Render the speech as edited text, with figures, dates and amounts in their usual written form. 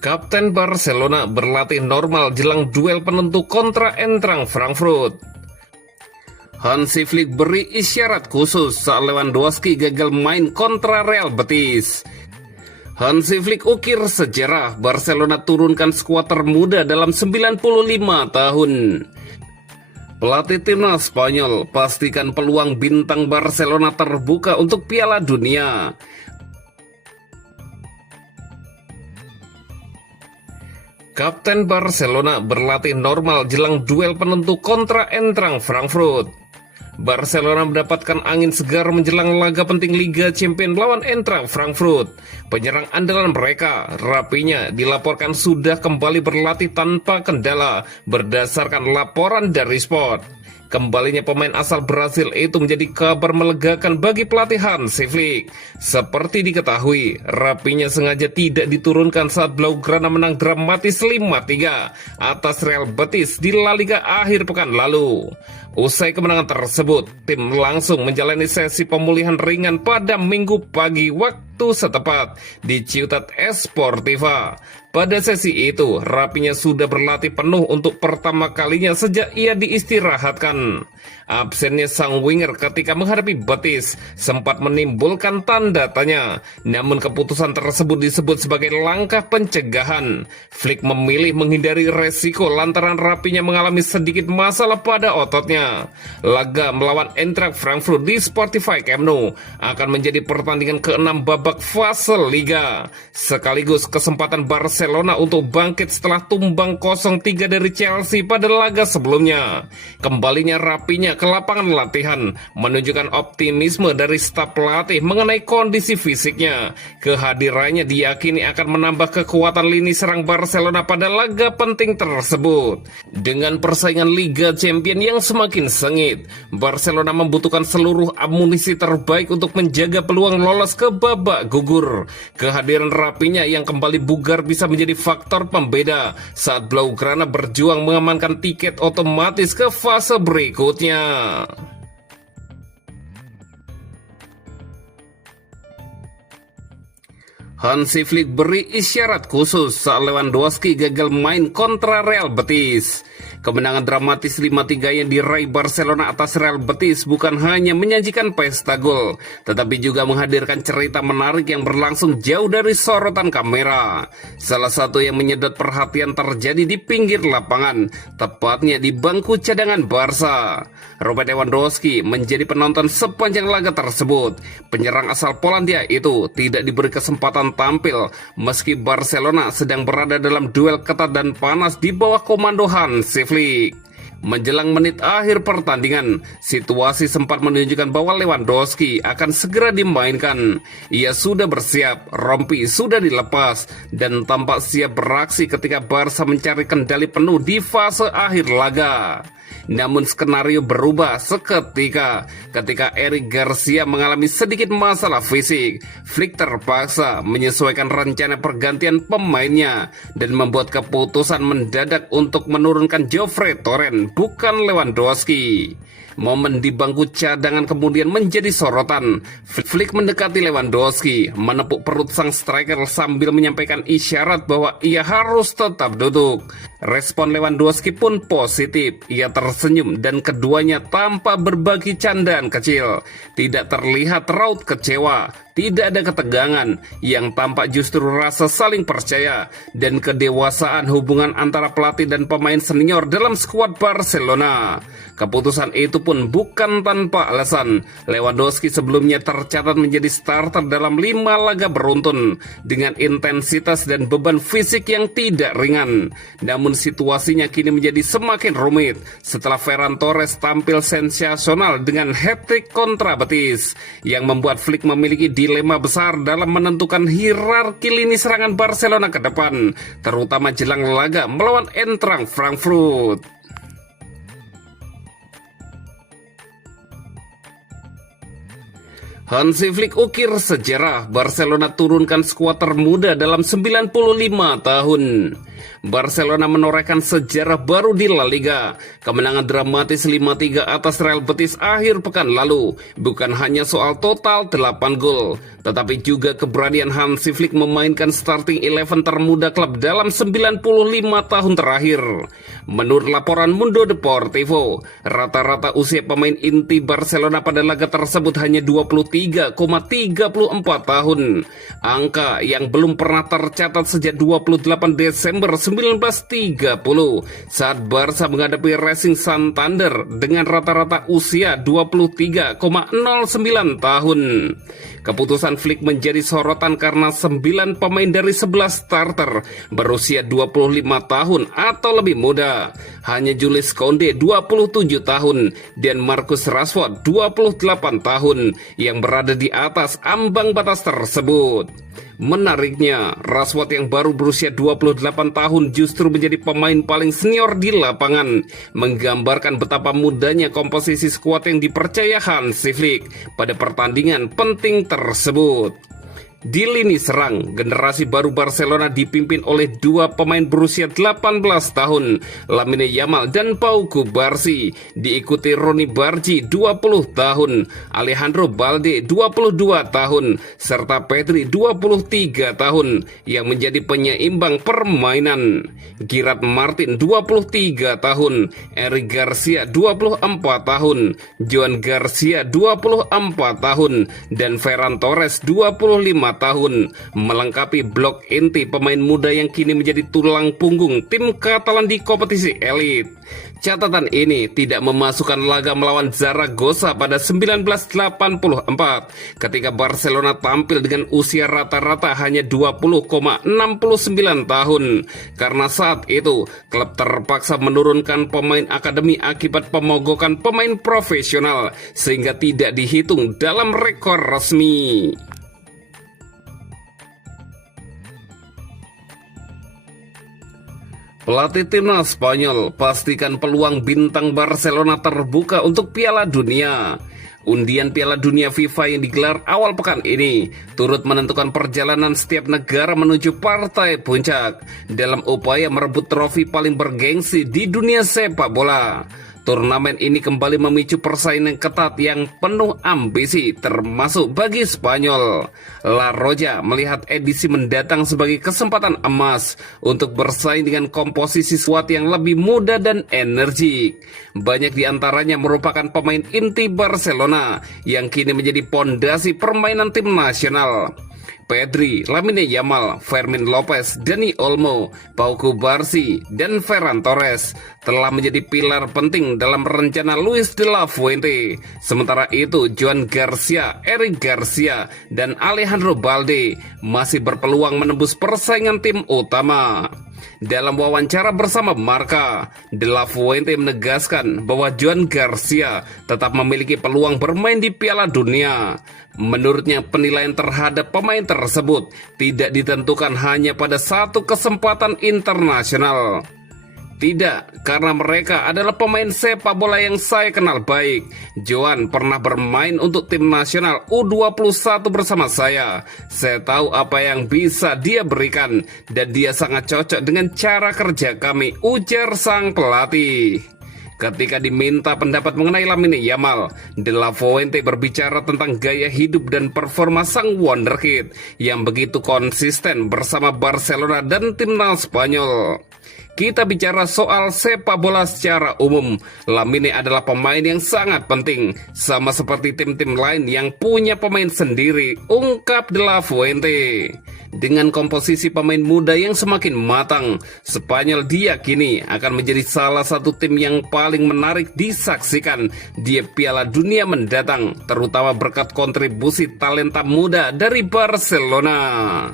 Kapten Barcelona berlatih normal jelang duel penentu kontra Eintracht Frankfurt. Hansi Flick beri isyarat khusus saat Lewandowski gagal main kontra Real Betis. Hansi Flick ukir sejarah, Barcelona turunkan skuad termuda dalam 95 tahun. Pelatih timnas Spanyol pastikan peluang bintang Barcelona terbuka untuk Piala Dunia. Kapten Barcelona berlatih normal jelang duel penentu kontra Eintracht Frankfurt. Barcelona mendapatkan angin segar menjelang laga penting Liga Champions lawan Eintracht Frankfurt. Penyerang andalan mereka, Rafinha, dilaporkan sudah kembali berlatih tanpa kendala berdasarkan laporan dari Sport. Kembalinya pemain asal Brasil itu menjadi kabar melegakan bagi pelatih Hansi Flick. Seperti diketahui, Rafinha sengaja tidak diturunkan saat Blaugrana menang dramatis 5-3 atas Real Betis di La Liga akhir pekan lalu. Usai kemenangan tersebut, tim langsung menjalani sesi pemulihan ringan pada Minggu pagi waktu setempat di Ciutat Esportiva. Pada sesi itu, Rafinha sudah berlatih penuh untuk pertama kalinya sejak ia diistirahatkan. Absennya sang winger ketika menghadapi Betis sempat menimbulkan tanda tanya. Namun keputusan tersebut disebut sebagai langkah pencegahan. Flick memilih menghindari resiko lantaran Rafinha mengalami sedikit masalah pada ototnya. Laga melawan Eintracht Frankfurt di Spotify Camp Nou akan menjadi pertandingan ke-6 babak fase Liga, sekaligus kesempatan Barcelona untuk bangkit setelah tumbang 0-3 dari Chelsea pada laga sebelumnya. Kembalinya Rafinha ke lapangan latihan menunjukkan optimisme dari staf pelatih mengenai kondisi fisiknya. Kehadirannya diyakini akan menambah kekuatan lini serang Barcelona pada laga penting tersebut. Dengan persaingan Liga Champions yang semakin sengit, Barcelona membutuhkan seluruh amunisi terbaik untuk menjaga peluang lolos ke babak gugur. Kehadiran Rafinha yang kembali bugar bisa menjadi faktor pembeda saat Blaugrana berjuang mengamankan tiket otomatis ke fase berikutnya. Hansi Flick beri isyarat khusus saat Lewandowski gagal main kontra Real Betis. Kemenangan dramatis 5-3 yang diraih Barcelona atas Real Betis bukan hanya menyajikan pesta gol, tetapi juga menghadirkan cerita menarik yang berlangsung jauh dari sorotan kamera. Salah satu yang menyedot perhatian terjadi di pinggir lapangan, tepatnya di bangku cadangan Barca. Robert Lewandowski menjadi penonton sepanjang laga tersebut. Penyerang asal Polandia itu tidak diberi kesempatan tampil meski Barcelona sedang berada dalam duel ketat dan panas di bawah komando Hansi Flick. Menjelang menit akhir pertandingan, situasi sempat menunjukkan bahwa Lewandowski akan segera dimainkan. Ia sudah bersiap, rompi sudah dilepas, dan tampak siap beraksi ketika Barca mencari kendali penuh di fase akhir laga. Namun skenario berubah seketika ketika Eric Garcia mengalami sedikit masalah fisik. Flick terpaksa menyesuaikan rencana pergantian pemainnya dan membuat keputusan mendadak untuk menurunkan Geoffrey Torrent, bukan Lewandowski. Momen di bangku cadangan kemudian menjadi sorotan. Flick mendekati Lewandowski, menepuk perut sang striker sambil menyampaikan isyarat bahwa ia harus tetap duduk. Respon Lewandowski pun positif. Ia tersenyum dan keduanya tampak berbagi candaan kecil. Tidak terlihat raut kecewa, tidak ada ketegangan. Yang tampak justru rasa saling percaya dan kedewasaan hubungan antara pelatih dan pemain senior dalam skuad Barcelona. Keputusan itu pun bukan tanpa alasan. Lewandowski sebelumnya tercatat menjadi starter dalam 5 laga beruntun dengan intensitas dan beban fisik yang tidak ringan. Namun situasinya kini menjadi semakin rumit setelah Ferran Torres tampil sensasional dengan hat-trick kontra Betis, yang membuat Flick memiliki dilema besar dalam menentukan hierarki lini serangan Barcelona ke depan, terutama jelang laga melawan Eintracht Frankfurt. Hansi Flick ukir sejarah, Barcelona turunkan skuad termuda dalam 95 tahun. Barcelona menorehkan sejarah baru di La Liga. Kemenangan dramatis 5-3 atas Real Betis akhir pekan lalu bukan hanya soal total 8 gol, tetapi juga keberanian Hansi Flick memainkan starting 11 termuda klub dalam 95 tahun terakhir. Menurut laporan Mundo Deportivo, rata-rata usia pemain inti Barcelona pada laga tersebut hanya 23,34 tahun. Angka yang belum pernah tercatat sejak 28 Desember 1930 saat Barca menghadapi Racing Santander dengan rata-rata usia 23,09 tahun. Keputusan Flick menjadi sorotan karena 9 pemain dari 11 starter berusia 25 tahun atau lebih muda. Hanya Jules Koundé 27 tahun dan Marcus Rashford 28 tahun yang berada di atas ambang batas tersebut. Menariknya, Rashford yang baru berusia 28 tahun justru menjadi pemain paling senior di lapangan, menggambarkan betapa mudanya komposisi skuad yang dipercaya Hansi Flick pada pertandingan penting tersebut. Di lini serang, generasi baru Barcelona dipimpin oleh 2 pemain berusia 18 tahun, Lamine Yamal dan Pau Cubarsí, diikuti Ronny Bargi 20 tahun, Alejandro Balde 22 tahun, serta Pedri 23 tahun yang menjadi penyeimbang permainan. Gerard Martin 23 tahun, Eric Garcia 24 tahun, Joan Garcia 24 tahun, dan Ferran Torres 25 tahun, melengkapi blok inti pemain muda yang kini menjadi tulang punggung tim Katalan di kompetisi elit. Catatan ini tidak memasukkan laga melawan Zaragoza pada 1984 ketika Barcelona tampil dengan usia rata-rata hanya 20,69 tahun, karena saat itu klub terpaksa menurunkan pemain akademi akibat pemogokan pemain profesional sehingga tidak dihitung dalam rekor resmi. Pelatih timnas Spanyol pastikan peluang bintang Barcelona terbuka untuk Piala Dunia. Undian Piala Dunia FIFA yang digelar awal pekan ini turut menentukan perjalanan setiap negara menuju partai puncak dalam upaya merebut trofi paling bergengsi di dunia sepak bola. Turnamen ini kembali memicu persaingan ketat yang penuh ambisi, termasuk bagi Spanyol. La Roja melihat edisi mendatang sebagai kesempatan emas untuk bersaing dengan komposisi skuad yang lebih muda dan energik. Banyak di antaranya merupakan pemain inti Barcelona yang kini menjadi pondasi permainan tim nasional. Pedri, Lamine Yamal, Fermin Lopez, Dani Olmo, Pau Cubarsí, dan Ferran Torres telah menjadi pilar penting dalam rencana Luis de la Fuente. Sementara itu, Joan Garcia, Eric Garcia, dan Alejandro Balde masih berpeluang menembus persaingan tim utama. Dalam wawancara bersama Marca, De La Fuente menegaskan bahwa Joan Garcia tetap memiliki peluang bermain di Piala Dunia. Menurutnya, penilaian terhadap pemain tersebut tidak ditentukan hanya pada satu kesempatan internasional. Tidak, karena mereka adalah pemain sepak bola yang saya kenal baik. Joan pernah bermain untuk tim nasional U21 bersama saya. Saya tahu apa yang bisa dia berikan, dan dia sangat cocok dengan cara kerja kami, ujar sang pelatih. Ketika diminta pendapat mengenai Lamine Yamal, De La Fuente berbicara tentang gaya hidup dan performa sang wonderkid yang begitu konsisten bersama Barcelona dan timnas Spanyol. Kita bicara soal sepak bola secara umum, Lamine adalah pemain yang sangat penting, sama seperti tim-tim lain yang punya pemain sendiri, ungkap De La Fuente. Dengan komposisi pemain muda yang semakin matang, Spanyol diyakini akan menjadi salah satu tim yang paling menarik disaksikan di Piala Dunia mendatang, terutama berkat kontribusi talenta muda dari Barcelona.